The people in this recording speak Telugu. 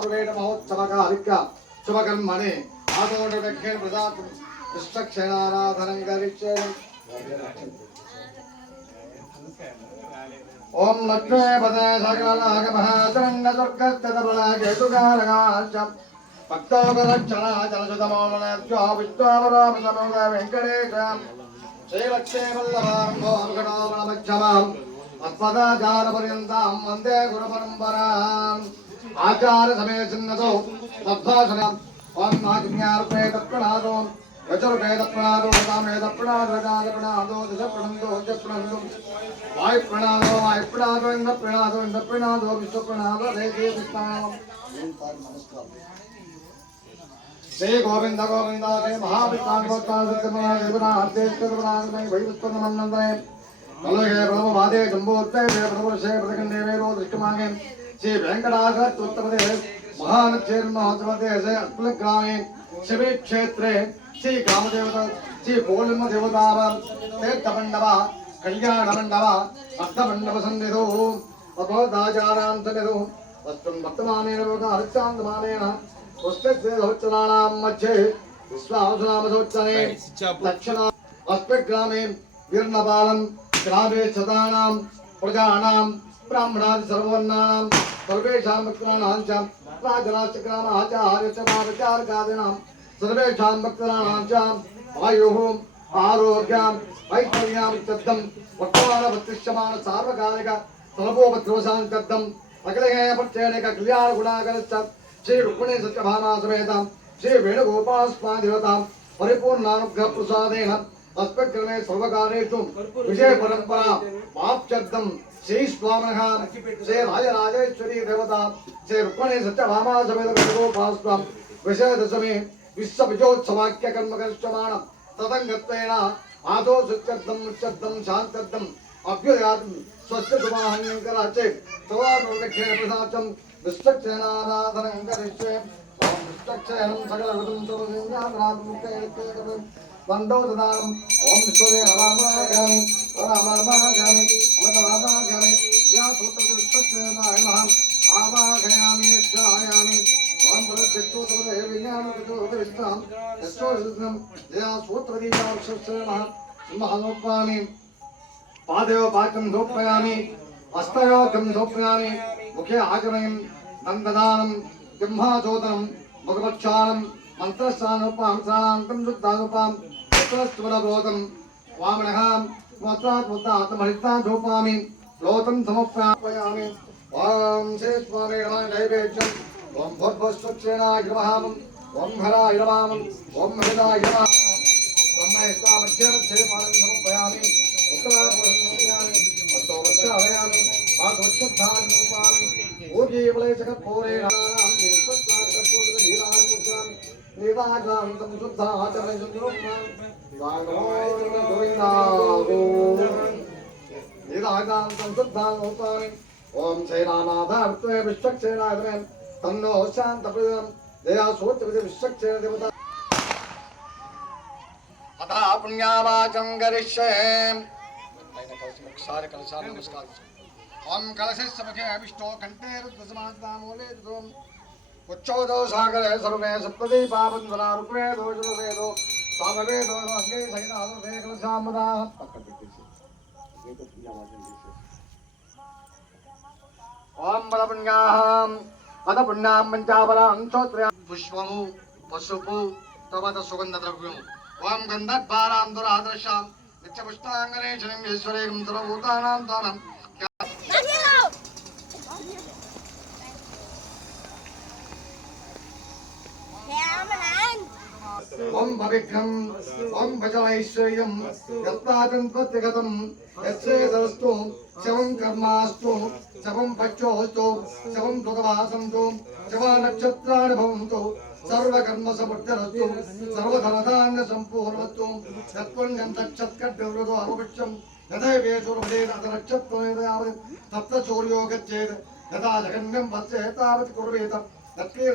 ఆరువేట మహోత్సవకాలిక శుభకర్మణి ఆదోడక్షేణ ప్రజాత కృష్ణక్షేణారాధనం గరిచ్చే ఓం లక్ష్మీ పదే సకలాగమహాచరణ దుర్గస్తరళకేతుకారకాచ భక్తోపరక్షణ జలసుతమౌలనేత్యో విశ్వావరామసమౌల వెంకటేశ శ్రీలక్ష్మీ వల్లభాంభోంకటోమణమధ్యమాం అస్మదాచారపర్యంతాం వందే గురుపరంపరాం ఆచార్య తద్భాషణం ఓం నాజ్ఞార్పేత ప్రణాదో యజుర్వేద ప్రణాదో వేద ప్రణాదో వేదాద ప్రణాదో దశ ప్రణందో దశ ప్రణందో వాయు ప్రణాదో రేఖే నమస్కారం శ్రీ గోవింద గోవింద శ్రీ జంబోత్తే ప్రతికండే దృష్టమాగే శ్రీ వెంకటాచలత్తుత్తమదే మహానచేర్మహోత్సవదే అత్పులగ్రామే శివే క్షేత్రే శ్రీ గ్రామదేవత శ్రీ పూర్ణిమ దేవతార తీర్థమండవ కళ్యాణ మండవ అర్థమండవ సన్నిధో తపోదాచారాంతనిధో వస్త్రం వర్తమానేన లోక హరిచాంతమానేన పుస్తకనాం మధ్యే విశ్వాసనామసోచ్చనే దక్షిణ అస్మగ్రామే వీర్ణపాలం గ్రామే సదానాం ప్రజానాం ब्राह्मणादि सर्वनाम सर्वेषां भक्तानां च राजराष्ट्रक्रामाः च आर्यचमारचारकादीनां सर्वेषां भक्तानां च आयुः आरोग्यां वैफल्यां शब्दं वर्तमानभक्तिश्यमान सार्वकालिक सर्वोपद्रवसां शब्दम् अग्रहे प्रत्ययनिक कल्याणगुणाकरश्च श्रीरुक्मिणी सत्यभामा समेतां श्रीवेणुगोपालस्वादिवतां परिपूर्णानुग्रहप्रसादेन अस्मत्क्रमे सर्वकारेषु विजयपरम्परा माप्शब्दं श्री स्वामनः श्री राजराजेश्वरी देवता श्री रुक्मणी सत्यभामासमेतोपास्त्वं विषयदशमे विश्वविजोत्सवाक्यकर्मकरिष्यमाणं तदङ्गत्वेन आदौ अभ्युदयात् स्वस्य प्रसाचं विश्वक्षेणं वन्दौ ददानम् ॐ विश्वदे नमामागामि नमामागामि अमृतमामागामि या सूत्रदृष्टचेतायमहम् आवाहयामि यच्छायामि ॐ पुनश्चित्तोतपदे विज्ञानकृतोपरिष्टां यश्चोरिदं जया सूत्रदीयावक्षस्यमः सिंहनोपामि पादयो पाकं धोपयामि हस्तयोगं धोपयामि मुखे आचमयं दन्ददानं ब्रह्माचोदनं मुखभक्षानं मन्त्रस्थानोपां सान्तं शुद्धानुपाम् स्तुवनव्रोतं वामनः मत्वात्मत्तात्महितान् धूपामि लोतं समप्रापयामि ॐ श्री स्वामी नमः नैवेद्यं ॐ भोर्भोस्वक्षेणाय नमः ॐ हराय नमः ॐ हृदाय नमः ॐ महेश्वामध्यमक्षेपालं समर्पयामि उत्तरापुरस्यामि अन्तोवक्षावयामि आत्मच्छब्दान् रूपामि ऊर्जीवलेशकर्पूरेण कर्पूरनीराजम् హరాయ నమః ఓం హృదాయ నమః బ్రహ్మేస్తామధ్యేన క్షేపాలం సమర్పయామి ఉత్తరాపురస్యామి అస్తోవచ్చాలయామి ఆత్మశ్రద్ధాన్యోపామి ఊర్జీవలయసకర్పూరేణ నీరాజాంతం శుద్ధాచరణం శుద్ధానోపామి ఓం శ్రీరామాధార్త్వే విశ్వక్షేణాగ్రే తన్నో శాంతప్రదం దయా సూత్రవిధి విశ్వక్షేణ దేవత అథ పుణ్యావాచం గరిష్యే ఆయన కలిసి ఒకసారి కలిసారి నమస్కారం ఓం కలశస్య ముఖే అభిష్టో కంఠే రుద్రసమాజామూలే దుం ఉచ్చోదో సాగరే సర్వే సప్తదీపావందనా రుక్మే దోషులు వేదో సామవేదో అంగే సైనాదు వేగల సామదా పక్కన పెట్టేసి ఓం బల పుణ్యాహం అత పుణ్యాం పంచాబలం స్తోత్ర పుష్పము పసుపు తర్వాత సుగంధ ద్రవ్యము ఓం గంధద్వారాం దురాదర్శాం నిత్యపుష్టాంగనేశనం ఈశ్వరేయం దురభూతానాం తానం. అవిఘ్నం ఓం భజమైశ్వర్యం యత్పాదం ప్రత్యగతం శవం కర్మాస్తు శవం పక్షోస్తు శవం సుఖవాసంతు శవ నక్షత్రాన్ని భవంతు సర్వకర్మ సమర్థరస్తు సర్వధనధాన్య సంపూర్ణస్తు యత్పుణ్యం తచ్చత్కడ్డవృదో అవపక్షం యథైవేశుర్భేద నక్షత్రం తప్త సూర్యో గచ్చేత్ యథా జగన్యం వత్సేతావత్ కుర్వేత తత్కీర